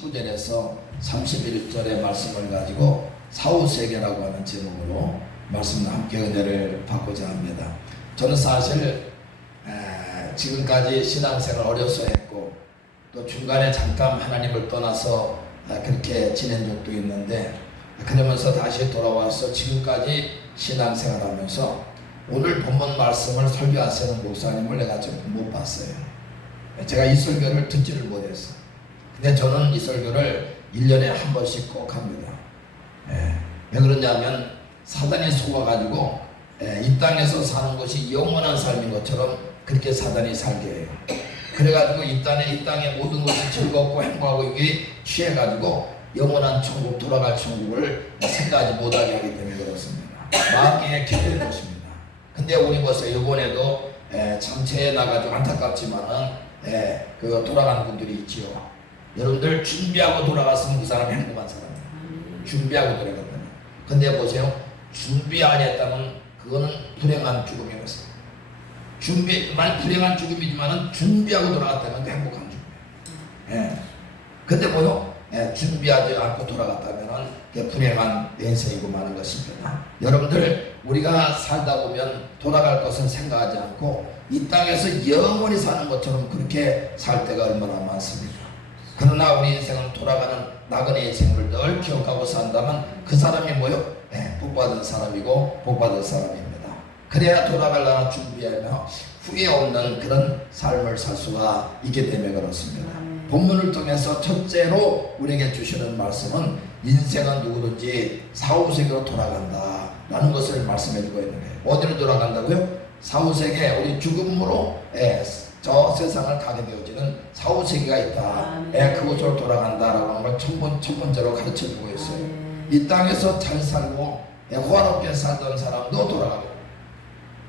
19절에서 31절의 말씀을 가지고 사후세계라고 하는 제목으로 말씀과 함께 은혜를 받고자 합니다. 저는 사실 지금까지 신앙생활 어려서 했고 또 중간에 잠깐 하나님을 떠나서 그렇게 지낸 적도 있는데, 그러면서 다시 돌아와서 지금까지 신앙생활하면서 오늘 본문 말씀을 설교하시는 목사님을 내가 좀 못 봤어요. 제가 이 설교를 듣지를 못했어. 근데 저는 이 설교를 1년에 한 번씩 꼭 합니다. 왜 그러냐면 사단이 속아가지고 이 땅에서 사는 것이 영원한 삶인 것처럼 그렇게 사단이 살게 해요. 그래가지고 이 땅의 모든 것이 즐겁고 행복하고 이게 취해가지고 영원한 천국, 돌아갈 천국을 생각하지 못하게 하기 때문에 그렇습니다. 마귀의 기회인 것입니다. 근데 우리 보세요. 이번에도 참채에 나가지고 안타깝지만은 그 돌아가는 분들이 있지요. 여러분들 준비하고 돌아갔으면 그 사람 행복한 사람이에요. 준비하고 돌아갔다면. 근데 보세요. 준비 안 했다면 그거는 불행한 죽음이었어요. 불행한 죽음이지만은 준비하고 돌아갔다면 그 행복한 죽음이에요. 근데 뭐요? 준비하지 않고 돌아갔다면은 그 불행한 인생이고 마는 것입니다. 여러분들, 우리가 살다 보면 돌아갈 것을 생각하지 않고 이 땅에서 영원히 사는 것처럼 그렇게 살 때가 얼마나 많습니까? 그러나 우리 인생은 돌아가는 나그네 인생을 늘 기억하고 산다면 그 사람이 뭐요? 복받은 사람이고 복받을 사람입니다. 그래야 돌아가려나 준비하며 후회 없는 그런 삶을 살 수가 있기 때문에 그렇습니다. 본문을 통해서 첫째로 우리에게 주시는 말씀은 인생은 누구든지 사후세계로 돌아간다 라는 것을 말씀해 주고 있는 거예요. 어디로 돌아간다고요? 사후세계, 우리 죽음으로 저 세상을 가게 되어지는 사후세계가 있다. 그곳으로 돌아간다라고 하는 걸 첫 번째로 가르쳐 주고 있어요. 이 땅에서 잘 살고 호화롭게 살던 사람도 돌아가고,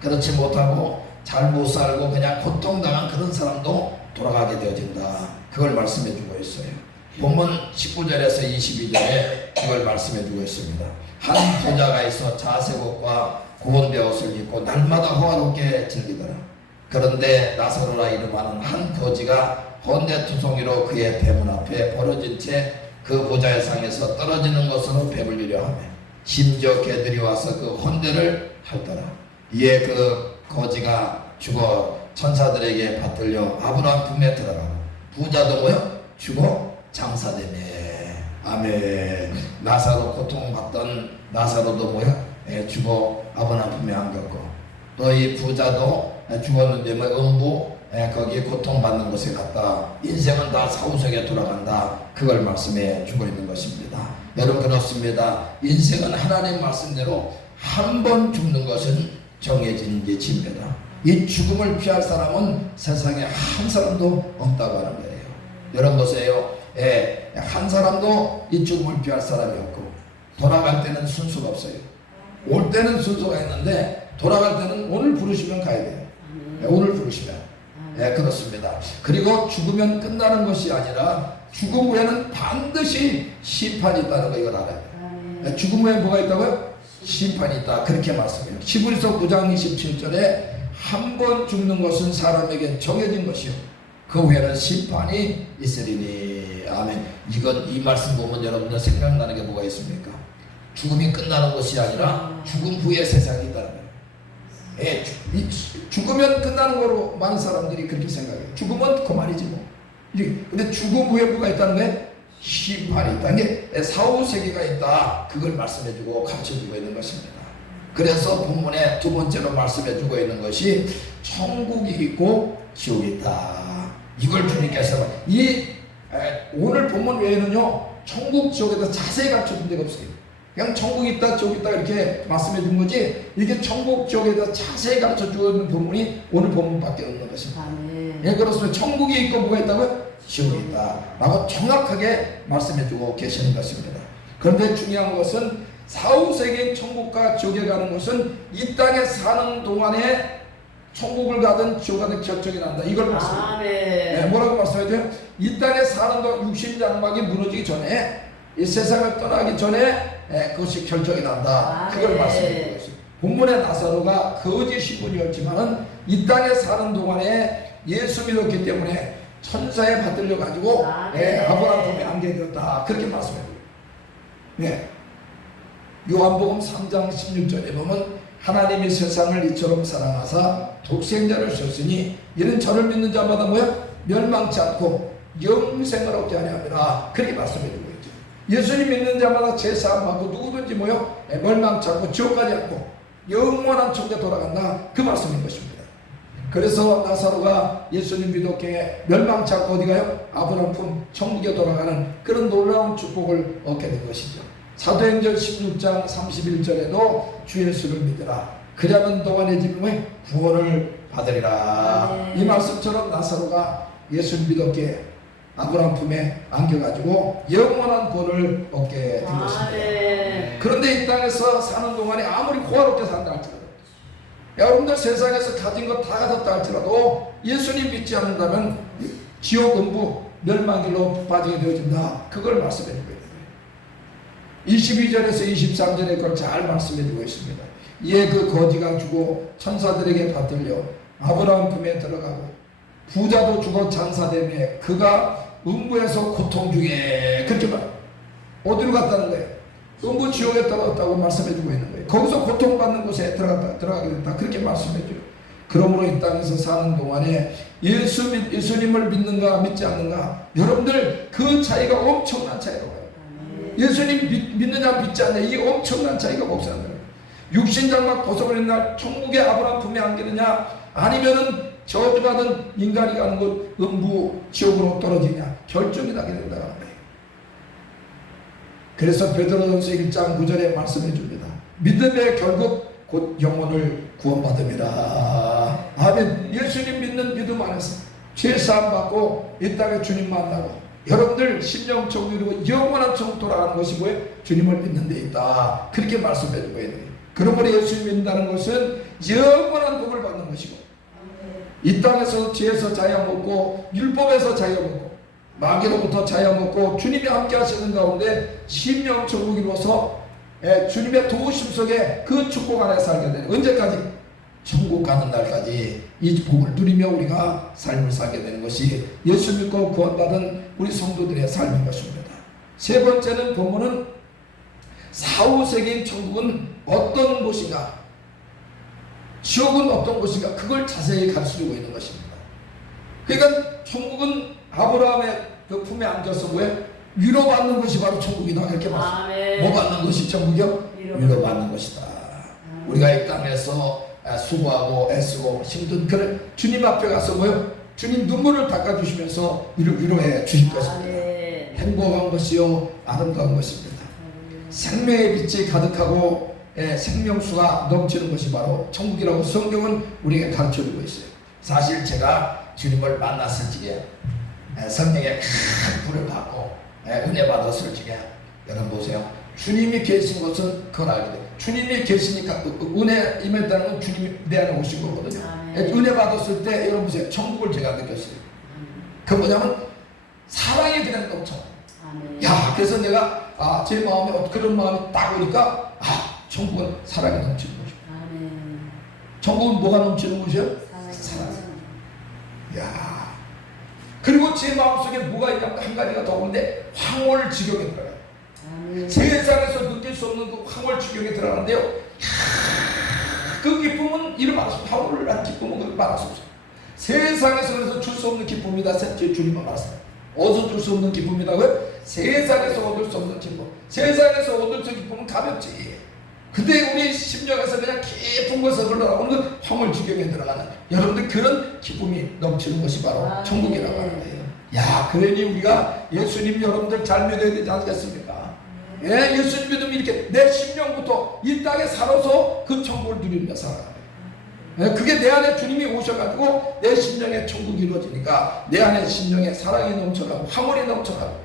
그렇지 못하고 잘 못 살고 그냥 고통당한 그런 사람도 돌아가게 되어진다. 그걸 말씀해 주고 있어요. 본문 19절에서 22절에 그걸 말씀해 주고 있습니다. 한 부자가 있어 자색 옷과 고운 베옷을 입고 날마다 호화롭게 즐기더라. 그런데 나사로라 이름하는 한 거지가 헌데투성이로 그의 대문 앞에 벌어진 채 그 부자의 상에서 떨어지는 것으로 배불리려 하며 심지어 개들이 와서 그 헌데를 핥더라. 이에 그 거지가 죽어 천사들에게 받들려 아브라함 품에 들어가고 부자도 뭐요? 죽어 장사되네. 아멘. 나사로 고통받던 나사로도 뭐요? 죽어 아브라함 품에 안겼고, 또 이 부자도 죽었는데 뭐 음부 거기에 고통받는 곳에 갔다. 인생은 다 사후세계에 돌아간다. 그걸 말씀해 주고 있는 것입니다. 여러분, 그렇습니다. 인생은 하나님 말씀대로 한 번 죽는 것은 정해진 예치입니다. 이 죽음을 피할 사람은 세상에 한 사람도 없다고 하는 거예요. 여러분 보세요. 한 사람도 이 죽음을 피할 사람이 없고, 돌아갈 때는 순서가 없어요. 올 때는 순서가 있는데 돌아갈 때는 오늘 부르시면 가야 돼요. 오늘 부르시면. 그렇습니다. 그리고 죽으면 끝나는 것이 아니라 죽음 후에는 반드시 심판이 있다는 거, 이걸 알아야 돼요. 죽음 후에 뭐가 있다고요? 심판이 있다. 그렇게 말씀해요. 히브리서 9장 27절에 한 번 죽는 것은 사람에게 정해진 것이요 그 후에는 심판이 있으리니. 아멘. 이 말씀 보면 여러분들 생각나는 게 뭐가 있습니까? 죽음이 끝나는 것이 아니라 죽음 후에 세상이 있다는 거예요. 죽으면 끝나는 거로 많은 사람들이 그렇게 생각해요. 죽으면 그만이지 뭐. 근데 죽음 후에 뭐가 있다는 거예요? 심판이 있다는 게 사후세계가 있다. 그걸 말씀해주고 가르쳐주고 있는 것입니다. 그래서 본문에 두 번째로 말씀해주고 있는 것이 천국이 있고 지옥이 있다. 이걸 주님께서 오늘 본문 외에는요 천국 지옥에 대해서 자세히 가르쳐준 데가 없어요. 그냥 천국이 있다 지옥이 있다 이렇게 말씀해 준 거지, 이게 천국 지옥에 대해서 자세히 가르쳐 주는 본문이 오늘 본문밖에 없는 것입니다. 그렇습니다. 천국이 있고 뭐가 있다고요? 지옥이 있다 라고 정확하게 말씀해 주고 계시는 것입니다. 그런데 중요한 것은 사후세계인 천국과 지옥에 가는 것은 이 땅에 사는 동안에 천국을 가든 지옥 가든 결정이 난다. 이걸 말씀해요. 뭐라고 말씀해줘요? 이 땅에 사는 동안 육신장막이 무너지기 전에, 이 세상을 떠나기 전에 그것이 결정이 난다. 그걸 말씀해 주고 있습니다. 본문의 나사로가 거지 신분이었지만은 이 땅에 사는 동안에 예수 믿었기 때문에 천사에 받들려 가지고 아브라함 품에 안게 되었다. 그렇게 말씀해요. 네. 요한복음 3장 16절에 보면 하나님이 세상을 이처럼 사랑하사 독생자를 주셨으니 이는 저를 믿는 자마다 뭐야? 멸망치 않고 영생을 얻게 하려 함이라. 그렇게 말씀해 주고 있죠. 예수님 믿는 자마다 제사함 받고 누구든지 뭐요? 멸망치 않고 지옥 가지 않고 영원한 천국에 돌아간다. 그 말씀인 것입니다. 그래서 나사로가 예수님 믿었기에 멸망치 않고 어디 가요? 아브라함 품 천국에 돌아가는 그런 놀라운 축복을 얻게 된 것이죠. 사도행전 16장 31절에도 주 예수를 믿으라. 그리하면 너와 내 집은 구원을 받으리라. 이 말씀처럼 나사로가 예수를 믿었기에 아브라함 품에 안겨가지고 영원한 구원을 얻게 된 것입니다. 그런데 이 땅에서 사는 동안에 아무리 고아롭게 산다 할지라도, 여러분들 세상에서 가진 것 다 가졌다 할지라도 예수님 믿지 않는다면 지옥 음부 멸망길로 빠지게 되어진다. 그걸 말씀해 주고 있는 거예요. 22절에서 23절에 그걸 잘 말씀해 주고 있습니다. 이에 그 거지가 죽어 천사들에게 받들려 아브라함 품에 들어가고 부자도 죽어 장사되며 그가 음부에서 고통 중에, 그렇게 말 어디로 갔다는 거예요? 음부 지옥에 떨어졌다고 말씀해 주고 있는 거예요. 거기서 고통받는 곳에 들어가게 됐다. 그렇게 말씀해 줘요. 그러므로 이 땅에서 사는 동안에 예수님을 믿는가 믿지 않는가, 여러분들 그 차이가 엄청난 차이가 와요. 예수님 믿느냐 믿지 않느냐, 이 엄청난 차이가 목사는 거예요. 육신장막 벗어버린 날 천국의 아브라함 품에 안기느냐, 아니면은 저주받은 인간이 가는 곳 음부 지옥으로 떨어지냐, 결정이 나게 된다는 거예요. 그래서 베드로전서 1장 9절에 말씀해 줍니다. 믿음의 결국 곧 영혼을 구원받음이라. 아멘. 예수님 믿는 믿음 안에서 죄사함 받고 이 땅에 주님 만나고 여러분들 심령 천국 이루고 영원한 천국 돌아가는 것이 뭐예요? 주님을 믿는 데 있다. 그렇게 말씀해 주고 있는 거예요. 그러므로 예수님 믿는다는 것은 영원한 복을 받는 것이고, 이 땅에서 죄에서 자유 먹고 율법에서 자유 먹고 마귀로부터 자유 먹고 주님이 함께 하시는 가운데 심령 천국 이루어서 주님의 도우심 속에 그 축복 안에 살게 되는, 언제까지? 천국 가는 날까지 이 복을 누리며 우리가 삶을 살게 되는 것이 예수 믿고 구원받은 우리 성도들의 삶인 것입니다. 세 번째는 본문은 4, 5세기인 천국은 어떤 곳인가, 지옥은 어떤 곳인가, 그걸 자세히 가르쳐주고 있는 것입니다. 그러니까 천국은 아브라함의 그 품에 안겨서 왜? 위로받는 것이 바로 천국이다. 그렇게 말씀합니다. 뭐 받는 것이 천국이요? 위로받는 것이다. 우리가 이 땅에서 수고하고 애쓰고 힘든 그런 주님 앞에 가서 뭐요? 주님 눈물을 닦아주시면서 위로해 주실 것입니다. 행복한 것이요 아름다운 것입니다. 생명의 빛이 가득하고 생명수가 넘치는 것이 바로 천국이라고 성경은 우리에게 가르쳐주고 있어요. 사실 제가 주님을 만났을 적에 성령의 큰 불을 받고 은혜 받았을 적에, 여러분 보세요. 주님이 계신 것은 그걸 알게 돼요. 주님이 계시니까 은혜 임했다는 건 주님이 내 안에 오신 거거든요. 은혜 받았을 때 여러분 보세요. 천국을 제가 느꼈어요. 그 뭐냐면 사랑이 그냥 넘쳐. 야, 그래서 내가 제 마음에 그런 마음이 딱 오니까 천국은 사랑이 넘치는 것이고, 천국은 뭐가 넘치는 곳이에요? 사랑. 야, 그리고 제 마음속에 뭐가 있냐면 한 가지가 더 오는데 황홀지경에 들어가요. 세상에서 느낄 수 없는 그 황홀지경에 들어가는데요, 그 기쁨은 이름 말할 수 없어요. 황홀한 기쁨은 그걸 말할 수 없어요. 세상에서 그래서 줄 수 없는 기쁨이다. 주님은 말씀해요. 어디서 줄 수 없는 기쁨이라고요? 세상에서 얻을 수 없는 기쁨. 세상에서 얻을 수 없는 기쁨은 가볍지. 근데 우리 심령에서 그냥 깊은 곳에서 흘러나오는 건 황홀지경에 들어가는, 여러분들 그런 기쁨이 넘치는 것이 바로 천국이라고 하는 거예요. 야, 그러니 우리가 예수님 여러분들 잘 믿어야 되지 않겠습니까? 예수님 믿으면 이렇게 내 심령부터 이 땅에 살아서 그 천국을 누리며 살아가요. 그게 내 안에 주님이 오셔가지고 내 심령에 천국이 이루어지니까 내 안에 심령에 사랑이 넘쳐나고 황홀이 넘쳐나고,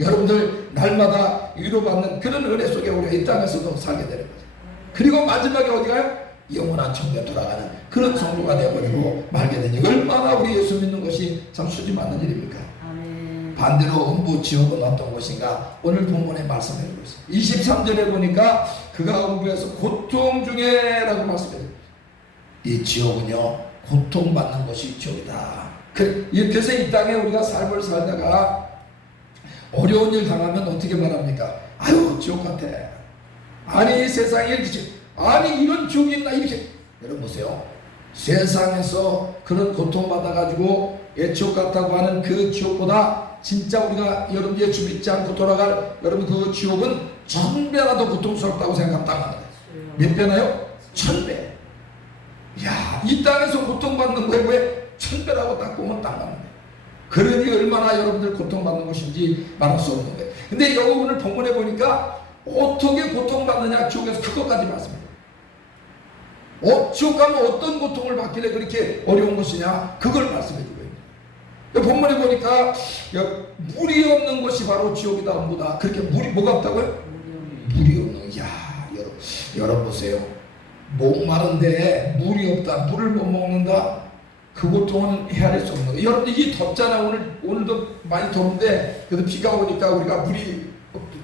여러분들 날마다 위로받는 그런 은혜 속에 우리가 이 땅에서도 살게 되는 거죠. 그리고 마지막에 어디 가요? 영원한 천국에 돌아가는 그런 성도가 되어버리고 말게 되니 얼마나 우리 예수 믿는 것이 참 수지 맞는 일입니까? 반대로 음부 지옥은 어떤 곳인가? 오늘 본문에 말씀해주고 있어요. 23절에 보니까 그가 음부에서 고통 중에 라고 말씀해요. 이 지옥은요 고통받는 것이 지옥이다. 그래서 이 땅에 우리가 삶을 살다가 어려운 일 당하면 어떻게 말합니까? 아유 지옥 같아. 아니 이 세상에 이렇게, 아니 이런 지옥이 있나 이렇게. 여러분 보세요. 세상에서 그런 고통받아가지고 지옥 같다고 하는 그 지옥보다 진짜 우리가 여러분 예수 믿지 않고 돌아갈 여러분 그 지옥은 1000배나 더 고통스럽다고 생각하면 거예요. 몇 배나요? 1000배. 야, 이 땅에서 고통받는 거에 왜 1000배라고 딱 보면 딱 맞는 거예요. 그러니 얼마나 여러분들 고통받는 것인지 말할 수 없는 거예요. 근데 여기 오늘 본문에 보니까 어떻게 고통받느냐 지옥에서 그것까지 말씀해요. 지옥 가면 어떤 고통을 받길래 그렇게 어려운 것이냐 그걸 말씀해 주고 있는 본문에 보니까 물이 없는 것이 바로 지옥이다 엄부다. 그렇게 물이 뭐가 없다고요? 물이 없는. 야 여러분 보세요. 목마른데 물이 없다. 물을 못 먹는다. 그 고통은 헤아릴 수 없는 거예요. 여러분 이게 덥잖아. 오늘도 많이 더운데 그래도 비가 오니까 우리가 물이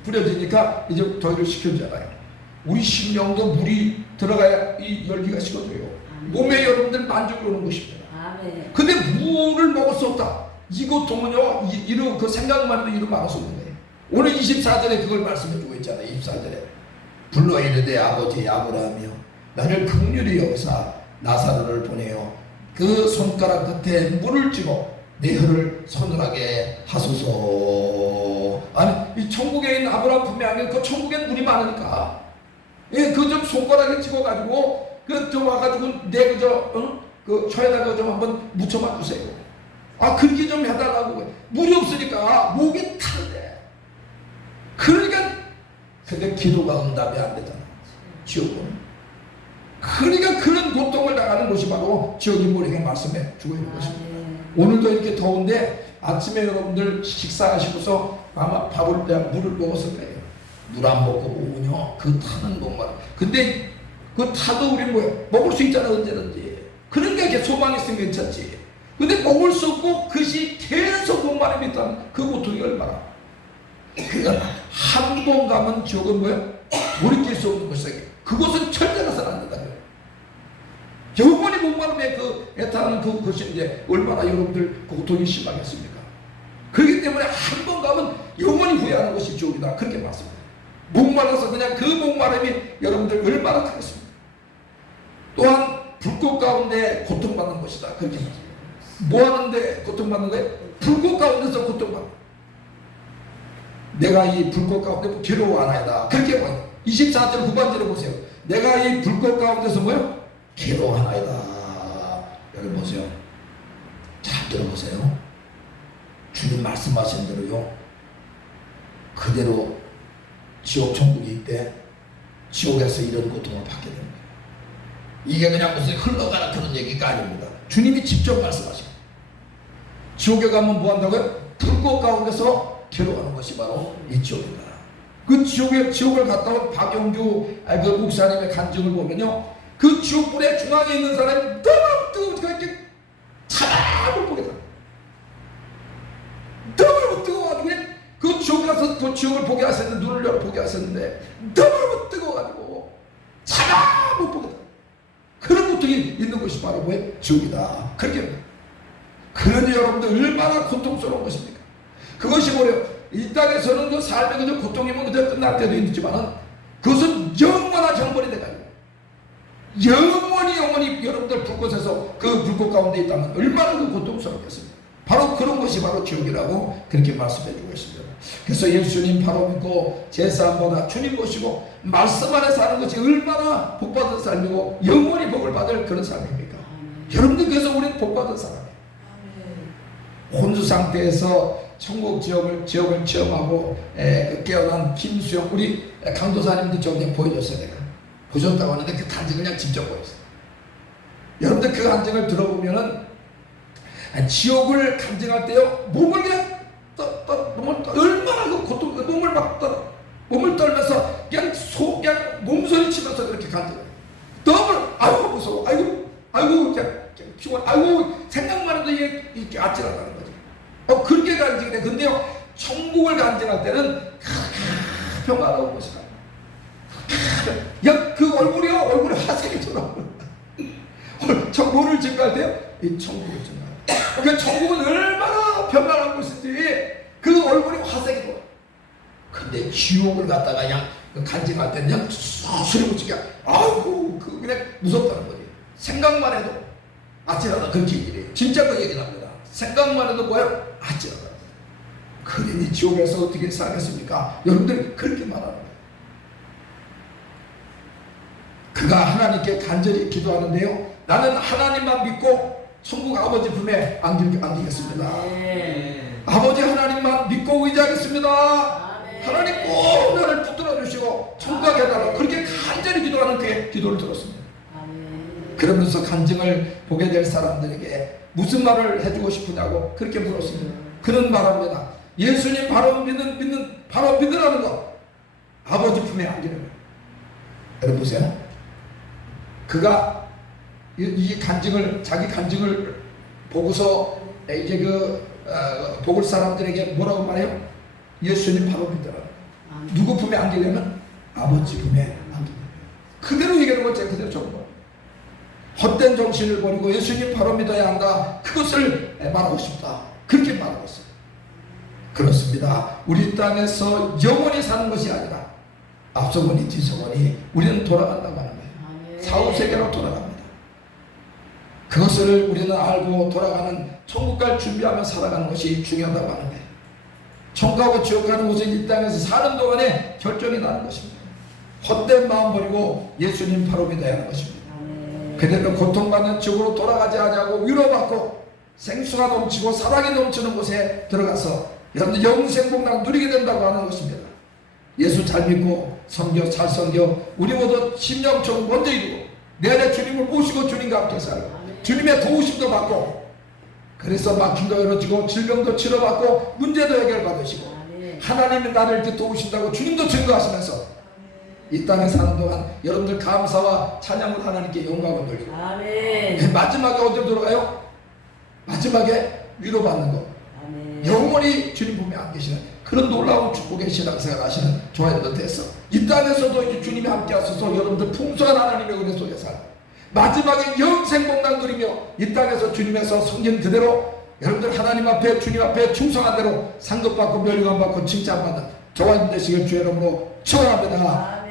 뿌려지니까 이제 더위를 식혀주잖아요. 우리 심령도 물이 들어가야 이 열기가 식어져요. 몸에 여러분들 만족을 오는 것입니다. 근데 물을 먹을 수 없다. 이 고통은요, 이런 그 생각만 해도 이루 막을 수 없는 거예요. 오늘 24절에 그걸 말씀해주고 있잖아요. 24절에 불러 이르되 아버지 아브라함이여 나를 긍휼히 여기사 나사로를 보내어 그 손가락 끝에 물을 쥐고 내 혀를 서늘하게 하소서. 아니 이 천국에 있는 아브라함 품에 안에 그 천국엔 물이 많으니까 그 좀 손가락에 찍어가지고 그 좀 와가지고 내 그 혀에다가 좀 한번 묻혀봐 주세요. 그렇게 좀 해달라고. 물이 없으니까 목이 타는데. 그러니까 근데 기도가 응답이 안 되잖아. 지옥은. 그러니까 그런 고통을 당하는 것이 바로 지옥인 우리에게 말씀해 주고 있는 것입니다. 오늘도 이렇게 더운데 아침에 여러분들 식사하시고서 아마 물을 먹었을 거예요. 물 안 먹고 오면요 그 타는 것만. 근데 그 타도 우리 뭐야 먹을 수 있잖아 언제든지. 그러니까 이렇게 소망이 있으면 괜찮지. 근데 먹을 수 없고 그것이 계속 목마름이 있다면 그 고통이 얼마나. 그러니까 한 번 가면 지옥은 뭐야 돌이킬 수 없는 것이다. 그것은 절대 가서는 안 된다. 영원히 목마름에 그 애타는 그것이 이제 얼마나 여러분들 고통이 심하겠습니까? 그렇기 때문에 한 번 가면 영원히 후회하는 것이 지옥이다. 그렇게 말씀합니다. 목말라서 그냥 그 목마름이 여러분들 얼마나 크겠습니까? 또한 불꽃 가운데 고통받는 것이다. 그렇게 말씀합니다. 뭐 하는데 고통받는 거예요? 불꽃 가운데서 고통받는. 내가 이 불꽃 가운데 괴로워하나이다. 그렇게 봐요. 24절 후반절에 보세요. 내가 이 불꽃 가운데서 뭐요? 괴로워하나이다. 여기 보세요. 잘 들어보세요. 주님 말씀하신 대로요. 그대로 지옥 천국이 있대. 지옥에서 이런 고통을 받게 됩니다. 이게 그냥 무슨 흘러가는 그런 얘기가 아닙니다. 주님이 직접 말씀하십니다. 지옥에 가면 뭐 한다고요? 불꽃 가운데서 괴로워하는 것이 바로 이 지옥이다. 그 지옥을 갔다 온 박영규 그 목사님의 간증을 보면요. 그 지옥불의 중앙에 있는 사람이 너무 뜨거우니까 이렇게 차라못 보겠다. 너무 뜨거워가지고 그 지옥 가서 그 지옥을 보게 하셨는데 눈을 열어 보게 하셨는데 너무 뜨거워가지고 차라못 보겠다. 그런 고통이 있는 것이 바로 뭐예요? 지옥이다. 그렇게. 그러니 여러분들 얼마나 고통스러운 것입니까? 그것이 뭐래요? 이 땅에서는 그 삶의 그저 고통이면 그저 끝날 때도 있지만 그것은 영원한 정벌이 돼가지고 영원히 여러분들 불꽃에서 그 불꽃 가운데 있다면 얼마나 그 고통스럽겠습니까? 바로 그런 것이 바로 지옥이라고 그렇게 말씀해 주고 있습니다. 그래서 예수님 바로 믿고 제사함보다 주님 모시고 말씀 안에 사는 것이 얼마나 복받은 삶이고 영원히 복을 받을 그런 삶입니까? 여러분들 그래서 우리는 복받은 사람이에요. 혼수 상태에서 천국 지옥을 체험하고 깨어난 김수영 우리 강도사님도 저번에 보여줬어요. 내가 보셨다고 하는데 그 간증을 그냥 직접 보였어요. 여러분들 그 간증을 들어보면은 지옥을 간증할 때요 몸을 그냥 얼마나 그 고통 몸을 떨면서 그냥 그냥 몸소리 치면서 그렇게 간증해요. 너무 아이고 무서워 아이고 그냥 피곤 아이고 생각만 해도 이게 아찔하다는 거죠. 그렇게 간증이 돼. 근데요 천국을 간증할 때는 평화로운 것이다. 야, 그 얼굴이 화색이 돌아오는 저 뭐를 증거할 때요? 이 천국을 증거할 때 그 천국은 얼마나 평안한 곳인지 그 얼굴이 화색이 돌아. 근데 지옥을 갖다가 그냥 간증할 때는 그냥 수술이 붙이게 아이고 그 그냥 무섭다는 거지. 생각만 해도 아찔하다. 그렇게 얘기해요. 진짜 그 얘기 납니다. 생각만 해도 뭐예요? 아찔하다. 그러니 지옥에서 어떻게 살겠습니까? 여러분들이 그렇게 말하는 거예요. 그가 하나님께 간절히 기도하는데요. 나는 하나님만 믿고 천국 아버지 품에 안기겠습니다. 아버지 하나님만 믿고 의지하겠습니다. 하나님 꼭 나를 붙들어 주시고 천국하게 해달라고 그렇게 간절히 기도하는 그의 기도를 들었습니다. 그러면서 간증을 보게 될 사람들에게 무슨 말을 해주고 싶으냐고 그렇게 물었습니다. 그는 말합니다. 예수님 바로 바로 믿으라는 것. 아버지 품에 안기는 거예요. 여러분 보세요. 그가 이 간증을 자기 간증을 보고서 이제 복을 사람들에게 뭐라고 말해요? 예수님 바로 믿으라. 누구 품에 안기려면 아버지 품에 안기는 거예요. 그대로 얘기하는 거죠. 그대로 적은 거. 헛된 정신을 버리고 예수님 바로 믿어야 한다. 그것을 말하고 싶다. 그렇게 말하고 있어요. 그렇습니다. 우리 땅에서 영원히 사는 것이 아니라 앞서거니 뒤서거니 우리는 돌아간다고 하는 거예요. 사후세계로 돌아갑니다. 그것을 우리는 알고 돌아가는 천국 갈 준비하며 살아가는 것이 중요하다고 하는 거예요. 천국하고 지옥 가는 것은 이 땅에서 사는 동안에 결정이 나는 것입니다. 헛된 마음 버리고 예수님 바로 믿어야 하는 것입니다. 그대로 고통받는 지옥으로 돌아가지 않냐고 위로받고 생수가 넘치고 사랑이 넘치는 곳에 들어가서 여러분들 영생복락 누리게 된다고 하는 것입니다. 예수 잘 믿고 섬겨 잘 섬겨 우리 모두 심령청 먼저 이루고 내 안에 주님을 모시고 주님과 함께 살고 주님의 도우심도 받고 그래서 막힌도 열어지고 질병도 치료받고 문제도 해결받으시고 하나님이 나를 이렇게 도우신다고 주님도 증거하시면서 이 땅에 사는 동안 여러분들 감사와 찬양을 하나님께 영광을 돌리고 마지막에 어디로 돌아가요? 마지막에 위로받는 것. 영원히 주님 품에 안 계시는 그런 놀라운 축복의 신앙생활 하시는 조화여러분 됐어. 이 땅에서도 이제 주님이 함께 하셔서 여러분들 풍성한 하나님의 은혜 속에 살고 마지막에 영생복락 누리며 이 땅에서 주님에서 성경 그대로 여러분들 하나님 앞에 주님 앞에 충성한 대로 상급받고 멸류관 받고 칭찬받는 저와 여러분 되시길 주 이름으로 축원합니다.